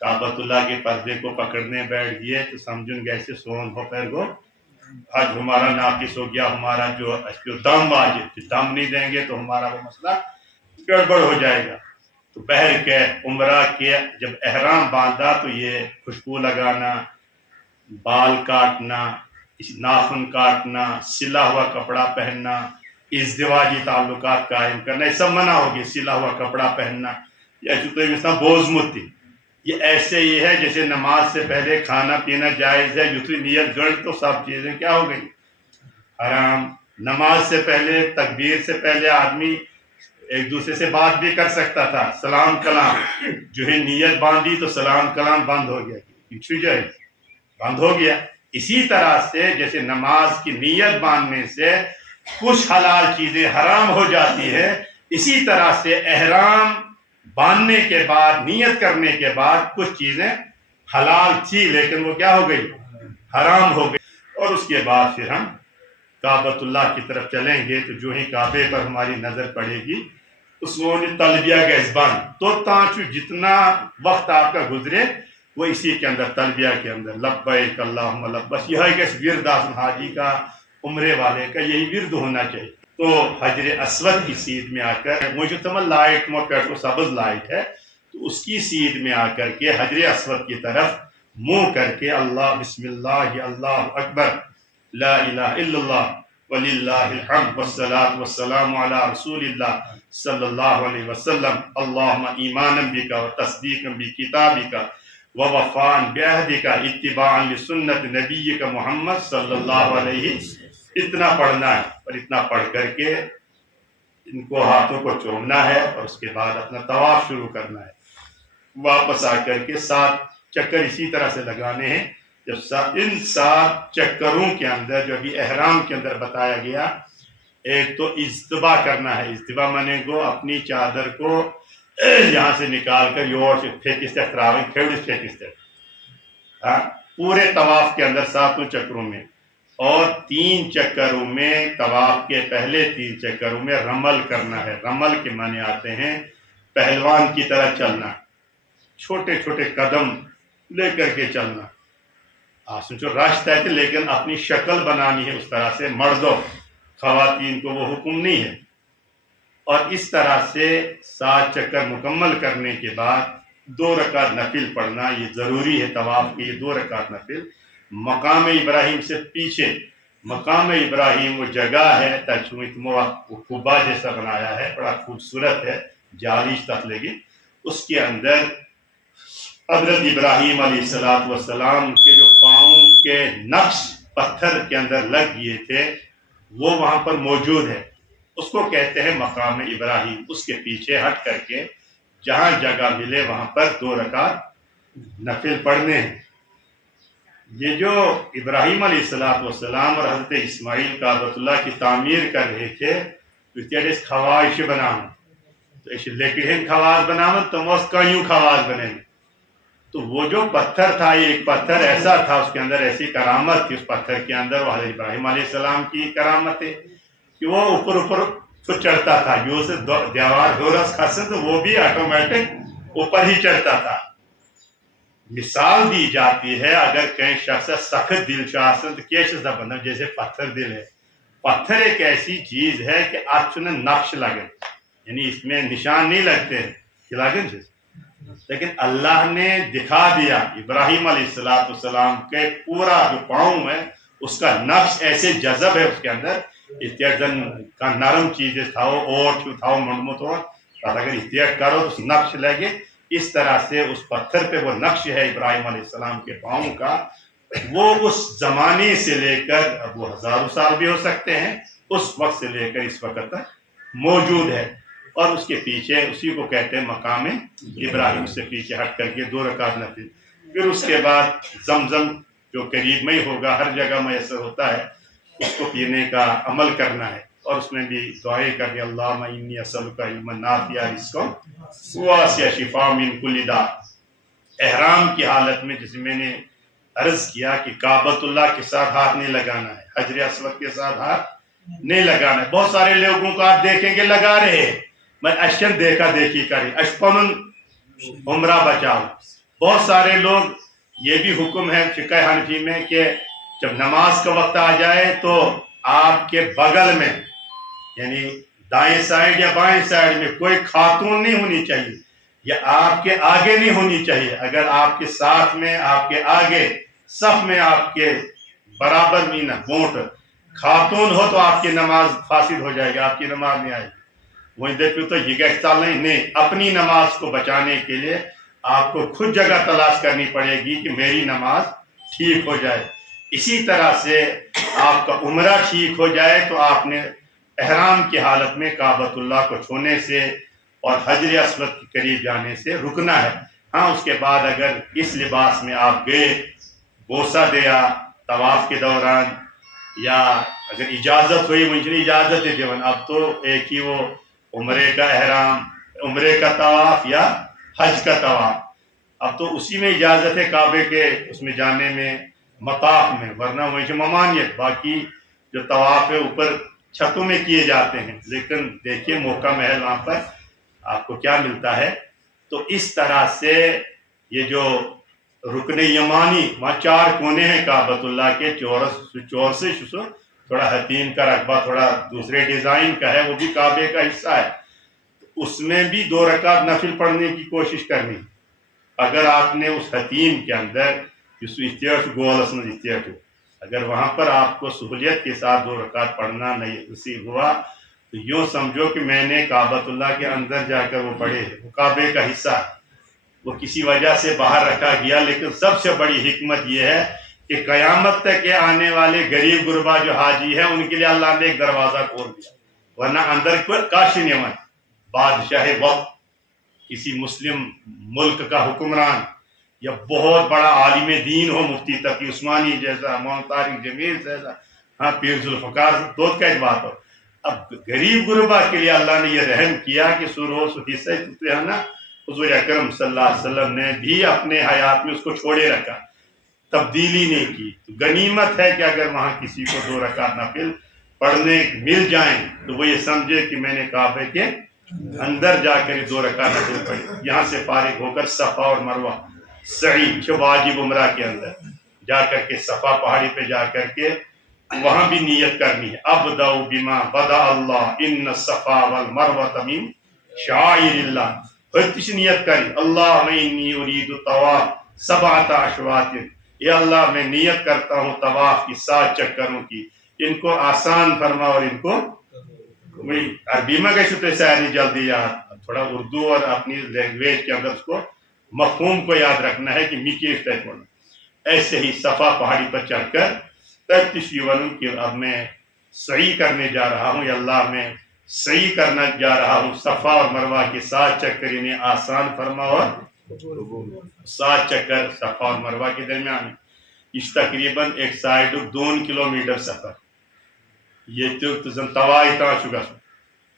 کعبۃ اللہ کے پردے کو پکڑنے بیٹھ گئے تو سمجھن گیسے سون ہو پھر گو حج ہمارا ناقص ہو گیا، ہمارا جو دم واجب، دم نہیں دیں گے تو ہمارا وہ مسئلہ گڑبڑ ہو جائے گا۔ تو بہر کے عمرہ کے جب احرام باندھا تو یہ خوشبو لگانا، بال کاٹنا، ناخن کاٹنا، سلا ہوا کپڑا پہننا، ازدواجی تعلقات قائم کرنا، یہ سب منع ہو گیا۔ سلا ہوا کپڑا پہننا یہ بوزمت تھی، یہ ایسے ہی ہے جیسے نماز سے پہلے کھانا پینا جائز ہے، یوتھی نیت گڑ تو سب چیزیں کیا ہو گئی حرام۔ نماز سے پہلے تکبیر سے پہلے آدمی ایک دوسرے سے بات بھی کر سکتا تھا، سلام کلام، جو ہے نیت باندھی تو سلام کلام بند ہو گیا، جائے بند ہو گیا۔ اسی طرح سے جیسے نماز کی نیت باندھنے سے کچھ حلال چیزیں حرام ہو جاتی ہے، اسی طرح سے احرام باندھنے کے بعد، نیت کرنے کے بعد کچھ چیزیں حلال تھی لیکن وہ کیا ہو گئی حرام ہو گئی۔ اور اس کے بعد پھر ہم کعبۃ اللہ کی طرف چلیں گے تو جو ہی کعبے پر ہماری نظر پڑے گی اس میں تلبیہ کا زبان تو تانچو جتنا وقت آپ کا گزرے وہ اسی کے اندر تلبیہ کے اندر لبیک اللہم لبیک، یہ ہے کہ ورد حاجی کا، عمرے والے کا یہی ورد ہونا چاہیے۔ تو حجر اسود کی سیدھ میں آ کر مجھے تمام لائٹ پیٹرو سبز لائٹ ہے تو اس کی سیدھ میں آ کر کے حجر اسود کی طرف منہ کر کے اللہ بسم اللہ اللہ اکبر لا الہ الا اللہ وللہ الحمد والصلاة والسلام علی رسول اللہ صلی اللہ علیہ وسلم، اللہم ایمانا بکا وتصدیقا بکتابکا ووفان بعہدکا اتباعا لسنت نبیکا محمد صلی اللہ علیہ وسلم۔ اتنا پڑھنا ہے اور اتنا پڑھ کر کے ان کو ہاتھوں کو چومنا ہے اور اس کے بعد اپنا طواف شروع کرنا ہے۔ واپس آ کر کے 7 چکر اسی طرح سے لگانے ہیں۔ جب ان 7 چکروں کے اندر جو ابھی احرام کے اندر بتایا گیا، ایک تو اجتبا کرنا ہے، اجتبا مانے کو اپنی چادر کو یہاں سے نکال کر یور سے پھینکستے اختراویں کھیڑس پھینکستے پورے طواف کے اندر 7 چکروں میں، اور 3 چکروں میں طواف کے پہلے 3 چکروں میں رمل کرنا ہے۔ رمل کے معنی آتے ہیں پہلوان کی طرح چلنا، چھوٹے چھوٹے قدم لے کر کے چلنا، سوچو راستہ ہے لیکن اپنی شکل بنانی ہے اس طرح سے، مردوں خواتین کو وہ حکم نہیں ہے۔ اور اس طرح سے 7 چکر مکمل کرنے کے بعد 2 رکعت نفل پڑھنا، یہ ضروری ہے طواف کے، یہ 2 رکعت نفل مقام ابراہیم سے پیچھے۔ مقام ابراہیم وہ جگہ ہے قبا جیسا بنایا ہے، بڑا خوبصورت ہے، جالیش تک لگی، اس کے اندر حضرت ابراہیم علیہ السلام کے جو پاؤں کے نقش پتھر کے اندر لگ گئے تھے وہ وہاں پر موجود ہے، اس کو کہتے ہیں مقام ابراہیم۔ اس کے پیچھے ہٹ کر کے جہاں جگہ ملے وہاں پر 2 رکعت نفل پڑھنے ہیں۔ یہ جو ابراہیم علیہ السلام اور حضرت اسماعیل کعبۃ اللہ کی تعمیر کر رہے تھے تو اس خواہش بنانا تو اس لکڑین خواہش بنانا تم اس کئیوں خواہش بنے، تو وہ جو پتھر تھا، ایک پتھر ایسا تھا، اس کے اندر ایسی کرامت تھی اس پتھر کے اندر، وہ حضرت ابراہیم علیہ السلام کی کرامت ہے کہ وہ اوپر تو چڑھتا تھا، جو سے دیوار دورس کھسن تو وہ بھی آٹومیٹک اوپر ہی چڑھتا تھا۔ مثال دی جاتی ہے اگر کہیں شخص سخت دل چاہسن تو کیسے بنا، جیسے پتھر دل ہے۔ پتھر ایک ایسی چیز ہے کہ آج نقش لگے، یعنی اس میں نشان نہیں لگتے کہ لگن چیز، لیکن اللہ نے دکھا دیا ابراہیم علیہ السلام کے پورا جو پاؤں ہے اس کا نقش ایسے جذب ہے اس کے اندر، اتیاجن کا نرم چیزیں تھاؤ اوٹ تھاؤ منڈمت ہو، اگر احتیاط کرو تو نقش لگے، اس طرح سے اس پتھر پہ وہ نقش ہے ابراہیم علیہ السلام کے پاؤں کا، وہ اس زمانے سے لے کر اب وہ ہزاروں سال بھی ہو سکتے ہیں، اس وقت سے لے کر اس وقت تک موجود ہے۔ اور اس کے پیچھے اسی کو کہتے ہیں مقام ابراہیم سے پیچھے ہٹ کر کے 2 رکعت نفل۔ پھر اس کے بعد زمزم جو قریب میں ہی ہوگا، ہر جگہ میسر ہوتا ہے، اس کو پینے کا عمل کرنا ہے، اور اس میں بھی دعائیں کرنی، اللہم انی اسألک علما نافعا رزقا واسعا شفاء من کل داء۔ احرام کی حالت میں جیسے میں نے عرض کیا کہ کعبۃ اللہ کے ساتھ ہاتھ نہیں لگانا ہے، حجر اسود کے ساتھ ہاتھ نہیں لگانا ہے۔ بہت سارے لوگوں کو آپ دیکھیں گے لگا رہے ہیں، میں اشن دیکھا دیکھی کری اشپن عمرہ بچاؤ، بہت سارے لوگ یہ بھی حکم ہے فقہ حنفی میں کہ جب نماز کا وقت آ جائے تو آپ کے بغل میں یعنی دائیں سائڈ یا بائیں سائڈ میں کوئی خاتون نہیں ہونی چاہیے یا آپ کے آگے نہیں ہونی چاہیے. اگر آپ کے ساتھ میں آپ کے آگے صف میں آپ کے برابر میں بونٹ خاتون ہو تو آپ کی نماز فاسد ہو جائے گی, آپ کی نماز نہیں آئے گی. وہیں دیکھو تو یہ گہتا نہیں, اپنی نماز کو بچانے کے لیے آپ کو خود جگہ تلاش کرنی پڑے گی کہ میری نماز ٹھیک ہو جائے. اسی طرح سے آپ کا عمرہ ٹھیک ہو جائے تو آپ نے احرام کی حالت میں کعبۃ اللہ کو چھونے سے اور حجر اسود کے قریب جانے سے رکنا ہے. ہاں اس کے بعد اگر اس لباس میں آپ گئے, بوسہ دیا طواف کے دوران, یا اگر اجازت ہوئی مجھے اجازت دے دیون, اب تو ایک ہی وہ عمرے کا احرام, عمرے کا طواف یا حج کا طواف, اب تو اسی میں اجازت ہے کعبے کے اس میں جانے میں, مطاف میں, ورنہ وہی ممانعت. باقی جو طواف ہے اوپر چھتوں میں کیے جاتے ہیں, لیکن دیکھیے موقع محل وہاں پر آپ کو کیا ملتا ہے. تو اس طرح سے یہ جو رکن یمانی, وہاں 4 کونے ہیں کعبۃ اللہ کے, چورس تھوڑا حتیم کا رقبہ تھوڑا دوسرے ڈیزائن کا ہے, وہ بھی کعبے کا حصہ ہے. اس میں بھی 2 رکعت نفل پڑھنے کی کوشش کرنی. اگر آپ نے اس حتیم کے اندر گولس میں استیٹ, اگر وہاں پر آپ کو سہولیت کے ساتھ 2 رکعت پڑھنا نہیں نصیب ہوا تو یوں سمجھو کہ میں نے کعبۃ اللہ کے اندر جا کر وہ پڑھے, وہ کعبے کا حصہ ہے, وہ کسی وجہ سے باہر رکھا گیا. لیکن سب سے بڑی حکمت یہ ہے کہ قیامت تک کے آنے والے غریب غربا جو حاجی ہیں ان کے لیے اللہ نے ایک دروازہ کھول دیا, ورنہ اندر کوئی کاش نہیں ہوتا. بادشاہ وقت, کسی مسلم ملک کا حکمران, یا بہت بڑا عالم دین ہو, مفتی تقی عثمانی جیسا, مولانا طارق جمیل جیسا, ہاں پیر ذوالفقار دودھ کا بات ہو. اب غریب غربا کے لیے اللہ نے یہ رحم کیا کہ حضور اکرم صلی اللہ علیہ وسلم نے بھی اپنے حیات میں اس کو چھوڑے رکھا, تبدیلی نہیں کی. تو غنیمت ہے کہ اگر وہاں کسی کو 2 رکعت نفل پڑھنے مل جائیں تو وہ یہ سمجھے کہ میں نے کعبے کے اندر جا کر 2 رکعت نفل پڑھی. یہاں سے فارغ ہو کر صفا اور مروہ سعی جو واجب عمرہ کے اندر جا کر کے صفا پہاڑی پہ جا کر کے وہاں بھی نیت کرنی ہے. ابدأ بما بدأ اللہ ان الصفا والمروہ من شعائر اللہ. پھر نیت کری اللہم انی ارید طواف 7 اشواط, یا اللہ میں نیت کرتا ہوں طواف کی 7 چکروں کی, ان کو آسان فرما اور ان کو عربی میں گئے شاید جلدی یاد, تھوڑا اردو اور اپنی لینگویج کے اندر اس کو مفہوم کو یاد رکھنا ہے کہ میکی اسٹیپ ہونا. ایسے ہی صفا پہاڑی پر چڑھ کر کہ اب میں سعی کرنے جا رہا ہوں, یا اللہ میں سعی کرنا جا رہا ہوں, صفا اور مروہ کے 7 چکر انہیں آسان فرما, اور 7 چکر صفا اور مروہ کے درمیان. اس تقریباً 1 سائڈ 2 کلومیٹر سفر. یہ تو زن توائی تا چھو گژھُن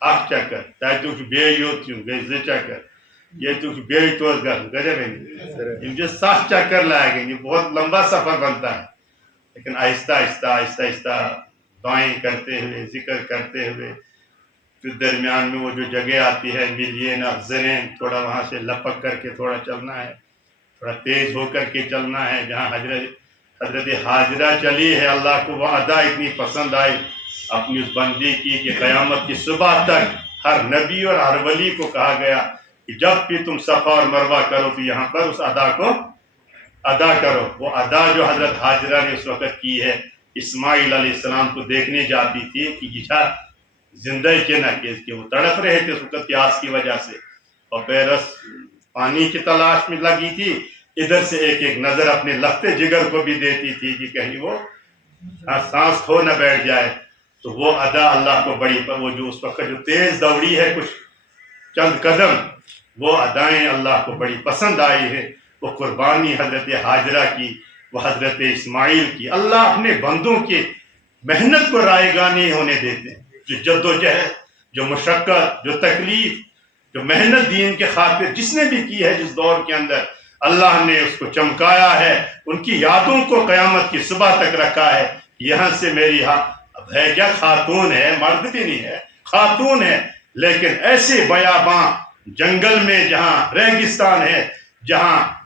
8 چکر, تتیُک بیٚیہِ یوت یُن گٔے 2 چکر, یتیُک بیٚیہِ توٚت گژھُن گٔے بہن, ان 7 چکر لگیں. یہ بہت لمبا سفر بنتا ہے, لیکن آہستہ آہستہ آہستہ آہستہ دعائیں کرتے ہوئے, ذکر کرتے ہوئے, پھر درمیان میں وہ جو جگہ آتی ہے ملین افزرین, تھوڑا وہاں سے لپک کر کے تھوڑا چلنا ہے, تھوڑا تیز ہو کر کے چلنا ہے. جہاں حضرت حاجرہ چلی ہے, اللہ کو وہ ادا اتنی پسند آئی اپنی اس بندی کی کہ قیامت کی صبح تک ہر نبی اور ہر ولی کو کہا گیا کہ جب بھی تم صفا اور مروہ کرو تو یہاں پر اس ادا کو ادا کرو. وہ ادا جو حضرت حاجرہ نے اس وقت کی ہے, اسماعیل علیہ السلام کو دیکھنے جاتی تھی کہ یہ زندہ کے نہ کہ وہ تڑپ رہے تھے اس وقت پیاس کی وجہ سے, اور پیرس پانی کی تلاش میں لگی تھی. ادھر سے ایک ایک نظر اپنے لختے جگر کو بھی دیتی تھی کہ کہیں وہ سانس کھو نہ بیٹھ جائے. تو وہ ادا اللہ کو بڑی, وہ جو اس وقت جو تیز دوڑی ہے کچھ چند قدم, وہ ادائیں اللہ کو بڑی پسند آئی ہے. وہ قربانی حضرت حاجرہ کی, وہ حضرت اسماعیل کی. اللہ اپنے بندوں کی محنت کو رائے گاہ نہیں ہونے دیتے. جو جد و جہد, جو مشقت, جو تکلیف, جو محنت دین کے خاطر جس نے بھی کی ہے جس دور کے اندر, اللہ نے اس کو چمکایا ہے. ان کی یادوں کو قیامت کی صبح تک رکھا ہے. یہاں سے میری اب ہے کیا, خاتون ہے, مرد بھی نہیں ہے, خاتون ہے, لیکن ایسے بیاباں جنگل میں جہاں ریگستان ہے, جہاں